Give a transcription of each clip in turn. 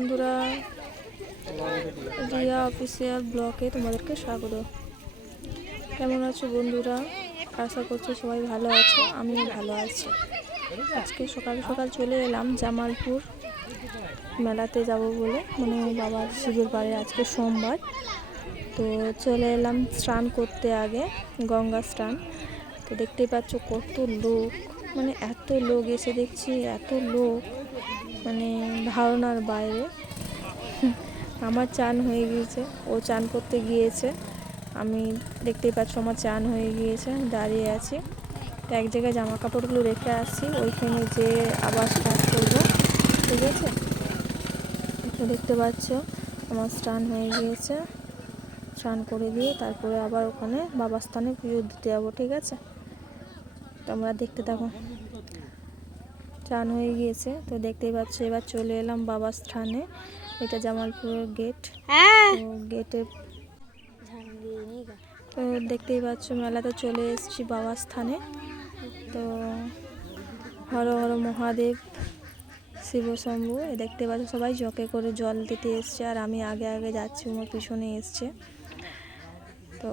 বন্ধুরা, রিয়া অফিসিয়াল ব্লগে তোমাদেরকে স্বাগত। কেমন আছো বন্ধুরা? আশা করছি সবাই ভালো আছো, আমিও ভালো আছি। আজকে সকাল সকাল চলে এলাম জামালপুর মেলাতে যাব বলে, মানে বাবার শিবের বাড়ি। আজকে সোমবার, তো চলে এলাম স্নান করতে, আগে গঙ্গা স্নান। তো দেখতেই পাচ্ছ কত লোক, মানে এত লোক এসে দেখছি, এত লোক মানে ধারণার বাইরে। আমার চান হয়ে গিয়েছে, ও চান করতে গিয়েছে, আমি দেখতেই পাচ্ছ আমার চান হয়ে গিয়েছে, দাঁড়িয়ে আছি। তো এক জায়গায় জামা কাপড়গুলো রেখে আসছি, ওইখানে যে আবার স্টার্ট করবো, ঠিক আছে? তো দেখতে পাচ্ছ আমার স্নান হয়ে গিয়েছে, স্নান করে দিয়ে তারপরে আবার ওখানে বাবার স্থানে পুজো দিতে যাবো, ঠিক আছে? তোমরা দেখতে থাকো। চান হয়ে গিয়েছে, তো দেখতেই পাচ্ছ এবার চলে এলাম বাবার স্থানে। এটা জামালপুরের গেট, তো গেটের তো দেখতেই পাচ্ছ মেলাতে চলে এসেছি বাবার স্থানে। তো হর হর মহাদেব, শিব শম্ভু, দেখতে পাচ্ছ সবাই জকে করে জল দিতে এসছে, আর আমি আগে আগে যাচ্ছি, আমার পিছনে এসছে। তো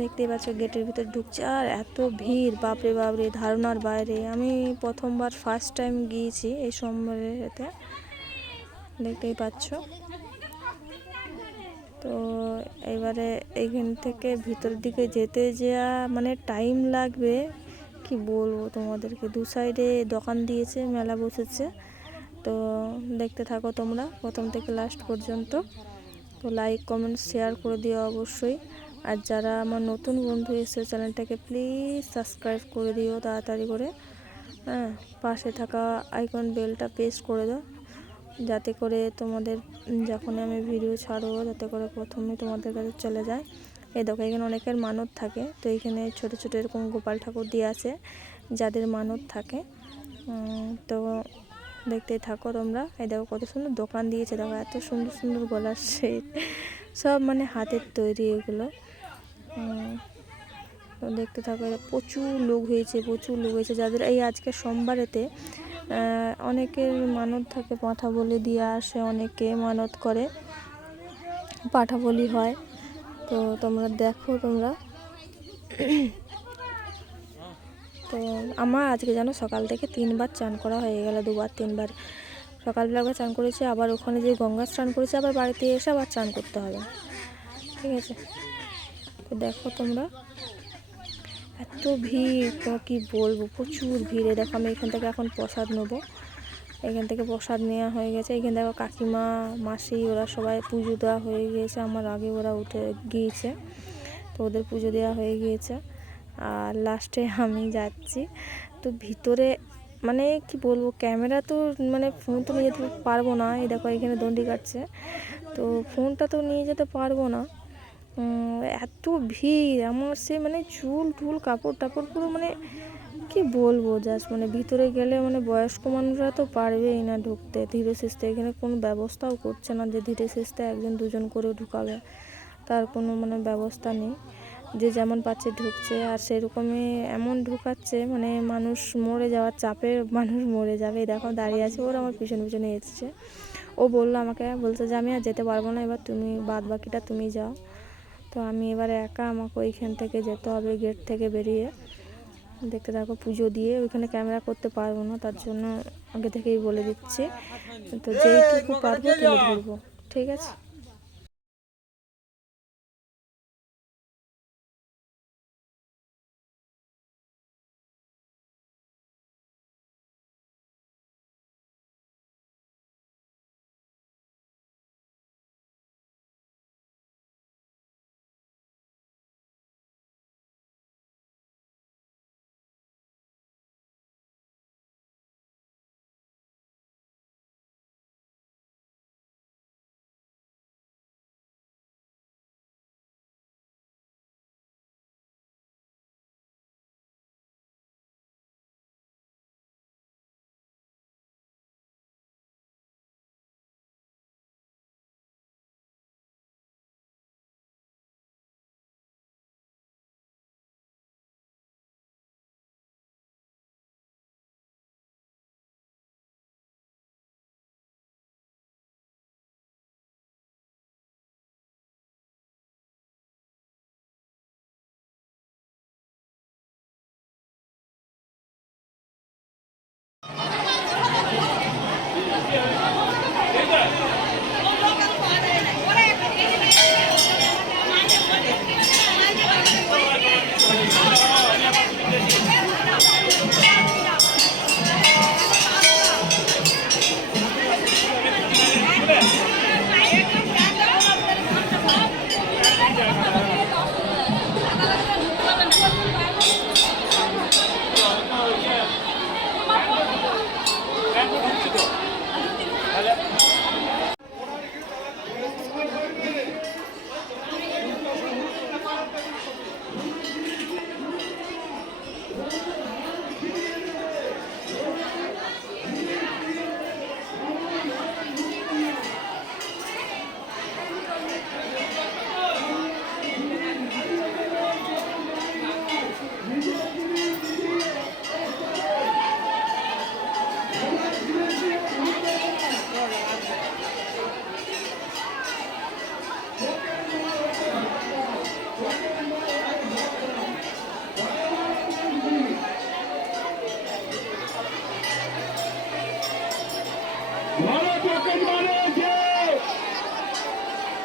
দেখতেই পাচ্ছ গেটের ভিতর ঢুকছে, আর এত ভিড়, বাপরে বাপরে, ধারণার বাইরে। আমি প্রথমবার ফার্স্ট টাইম গিয়েছি এই সোমবারে, এতে দেখতেই পাচ্ছ। তো এবারে এইখান থেকে ভিতরের দিকে যেতে যা মানে টাইম লাগবে, কি বলবো তোমাদেরকে। দু সাইডে দোকান দিয়েছে, মেলা বসেছে। তো দেখতে থাকো তোমরা প্রথম থেকে লাস্ট পর্যন্ত। তো লাইক কমেন্ট শেয়ার করে দিও অবশ্যই। আর যারা আমার নতুন বন্ধু এসে চ্যানেলটাকে প্লিজ সাবস্ক্রাইব করে দিও তাড়াতাড়ি করে, হ্যাঁ। পাশে থাকা আইকন বেলটা প্রেস করে দাও, যাতে করে তোমাদের যখন আমি ভিডিও ছাড়বো যাতে করে প্রথমে তোমাদের কাছে চলে যায়। এই দেখো এখানে অনেকের মানত থাকে, তো এখানে ছোট ছোট এরকম গোপাল ঠাকুর দিয়ে আছে যাদের মানত থাকে। তো দেখতেই থাকো তোমরা। এই দেখো কত সুন্দর দোকান দিয়েছে, দেখো এত সুন্দর সুন্দর গলার সেট, সব মানে হাতের তৈরি এগুলো। তো দেখতে থাকো, প্রচুর লোক হয়েছে, প্রচুর লোক হয়েছে। যাদের এই আজকে সোমবারেতে অনেকের মানত থাকে, পাঁঠা বলি দিয়ে আসে, অনেকে মানত করে, পাঁঠা বলি হয়। তো তোমরা দেখো তোমরা। তো আমার আজকে যেন সকাল থেকে 3বার চান করা হয়ে গেল, 2বার 3বার। সকালবেলা একবার চান করেছি, আবার ওখানে যে গঙ্গা স্নান করেছি, আবার বাড়িতে এসে আবার চান করতে হবে, ঠিক আছে? তো দেখো তোমরা এত ভিড়, তো কি বলবো, প্রচুর ভিড়ে। দেখো আমি এখান থেকে এখন প্রসাদ নেবো, এখান থেকে প্রসাদ নেওয়া হয়ে গেছে। এখান থেকে কাকিমা, মাসি, ওরা সবাই পুজো দেওয়া হয়ে গিয়েছে, আমার আগে ওরা উঠে গিয়েছে, তো ওদের পুজো দেওয়া হয়ে গিয়েছে। আর লাস্টে আমি যাচ্ছি। তো ভিতরে মানে কি বলবো, ক্যামেরা তো মানে ফোন তো নিয়ে যেতে পারবো না। এই দেখো এখানে দণ্ডি কাটছে, তো ফোনটা তো নিয়ে যেতে পারবো না। এত ভিড়, আমার সে মানে চুল টুল কাপড় টাপড় পুরো মানে কি বলবো, জাস্ট মানে ভিতরে গেলে মানে বয়স্ক মানুষরা তো পারবেই না ঢুকতে ধীরে সুস্থে। এখানে কোনো ব্যবস্থাও করছে না যে ধীরে সুস্থে 1-2 জন করে ঢুকাবে, তার কোনো মানে ব্যবস্থা নেই। যে যেমন পাচ্ছে ঢুকছে, আর সেরকমই এমন ঢুকাচ্ছে মানে মানুষ মরে যাওয়ার চাপে, মানুষ মরে যাবে। দেখো দাঁড়িয়ে আছে, ওরা আমার পিছনে পিছনে এসছে। ও বললো আমাকে, বলছে যে আমি আর যেতে পারবো না, এবার তুমি বাদ বাকিটা তুমি যাও। তো আমি এবারে একা, আমাকে ওইখান থেকে যেতে হবে, গেট থেকে বেরিয়ে। দেখতে থাকো, পুজো দিয়ে ওইখানে ক্যামেরা করতে পারবো না, তার জন্য আগে থেকেই বলে দিচ্ছি। তো যেইটুকু পারবো তুলে ধরবো, ঠিক আছে?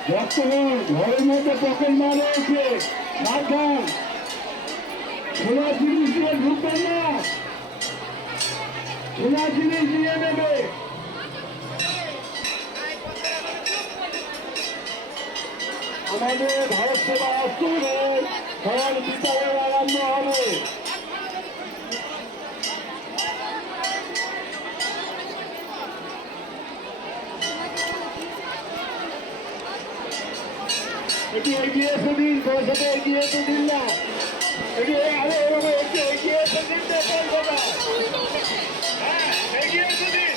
বর্তমান ঘরের মধ্যে পকেট মার রয়েছে, সাবধান, সোনা জিনিস দিয়ে ঢুকবেন না, সোনা জিনিস দিয়ে নেবে। আমাদের ভারত সেবা আশ্রমের সবার বিদ্যালয় আরম্ভ হবে। একটু এগিয়ে এসে দিন, পয়সাটা এগিয়ে এসে দিন না, একটু আরে এভাবে একটু এগিয়ে এসে দিন না পয়সাটা, হ্যাঁ এগিয়ে এসে দিন।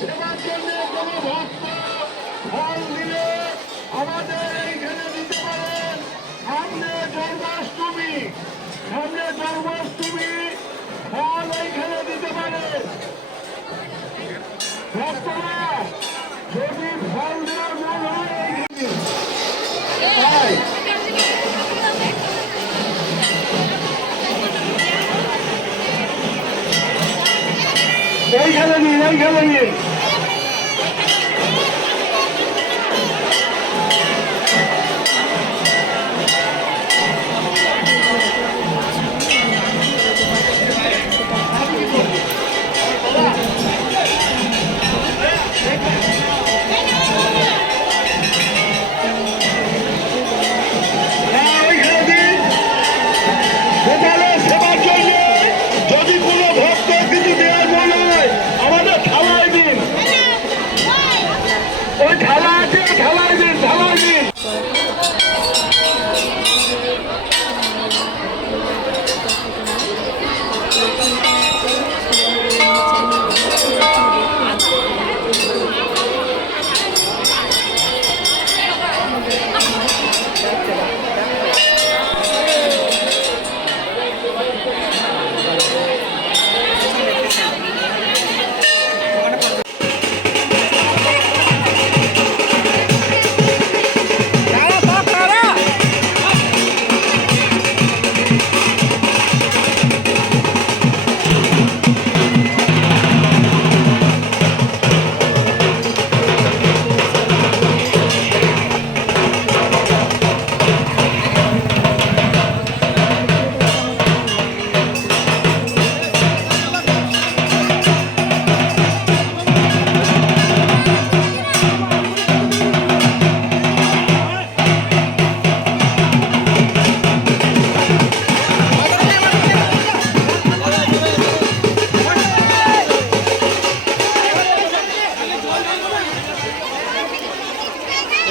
সেবার জন্য কোনো ভক্ত ফল দিলে আমাদের এইখানে দিতে পারেন। সামনে জন্মাষ্টমী, সামনে জন্মাষ্টমী, ফল এইখানে দিতে পারেন ভক্তরা। যদি ফল দেওয়ার মন হয় এইখানে নিন, এইখানে নিন।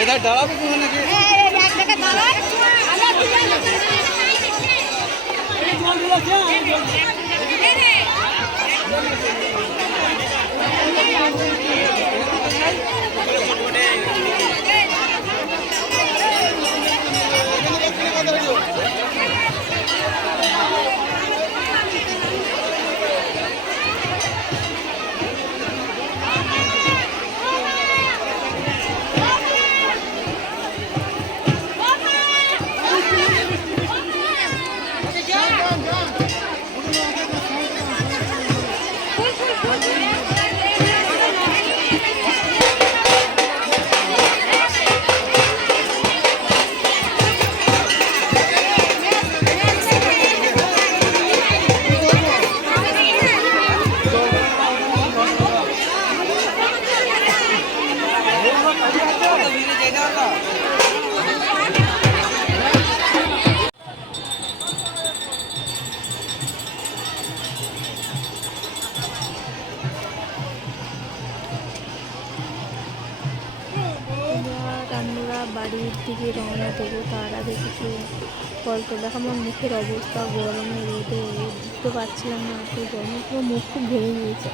এদের দাঁড়াবো কোনো নাকি আমরা বাড়ির দিকে রওনা দেবো। তার আগে কিছু গল্প দেখো, আমার মুখের অবস্থা গরমে রোদে বুঝতে পারছিলাম না, এত গরমে পুরো মুখ খুব ভেঙে গিয়েছে।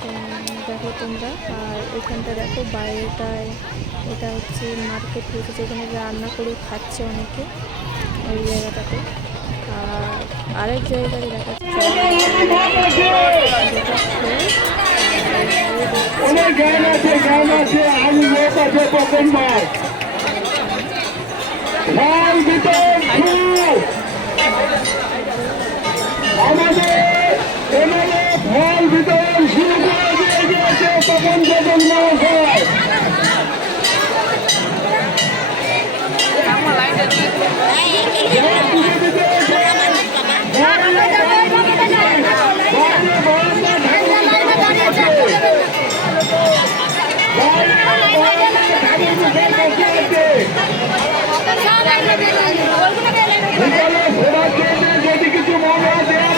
তো দেখো তোমরা, আর এখানটা দেখো বাইরেটায়, এটা হচ্ছে মার্কেট রয়েছে যেখানে রান্না করে খাচ্ছে অনেকে ওই জায়গাটাতে। আর আরেক জায়গায় দেখাচ্ছে অনেক গান আছে, গান আছে, আলু লোক আছে প্রথমবার ফল বিতরণ আমাদের এমএলএ ফল বিতরণ শুরু করে দিয়ে গিয়েছে তপন যোজন মহাশয়। যদি কিছু মনে হয় দেওয়া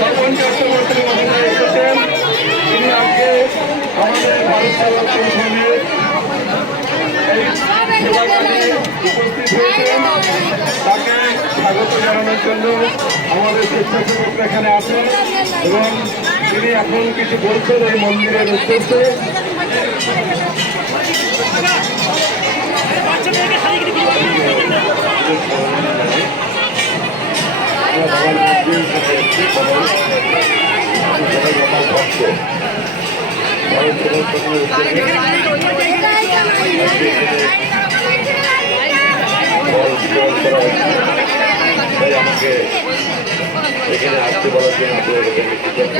তপন চট্টোপাধ্যায় মহাশয় এসেছেন। তিনি আজকে আমাদের ভারত সেবাশ্রম সংঘের এই সেবাকাজে উপস্থিত হয়েছেন। তাকে স্বাগত জানানোর জন্য আমাদের স্বেচ্ছাসেবকরা এখানে আছেন এবং তিনি এখন কিছু বলছেন এই মন্দিরের উদ্দেশ্যে। তাই আমাকে এখানে আসতে বলার জন্য আপনাদের কাছে কৃতজ্ঞ।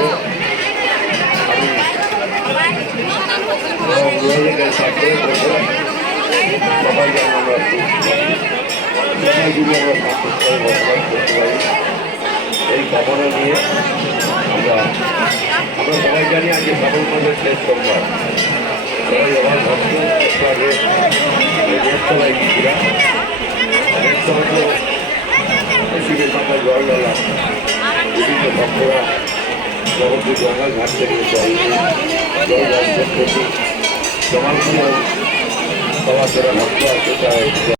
সবাই যেন আমরা যদি আমরা সন্তুষ্ট বসবাস করতে পারি এই কামনা নিয়ে আমরা সবাই জানি আজকে শ্রাবণ মাসের শেষ সোমবার। সবাই আমার ভক্ত একটু আগে রেডতলায় গিয়েছিলাম। রেডতলা তো শিবের মাথায় জল ঢালা বিভিন্ন ভক্তরা জগৎ গঙ্গার ঘাট থেকে জল দর্শন করছি। জমাল সবার যারা ভক্ত আছে তারা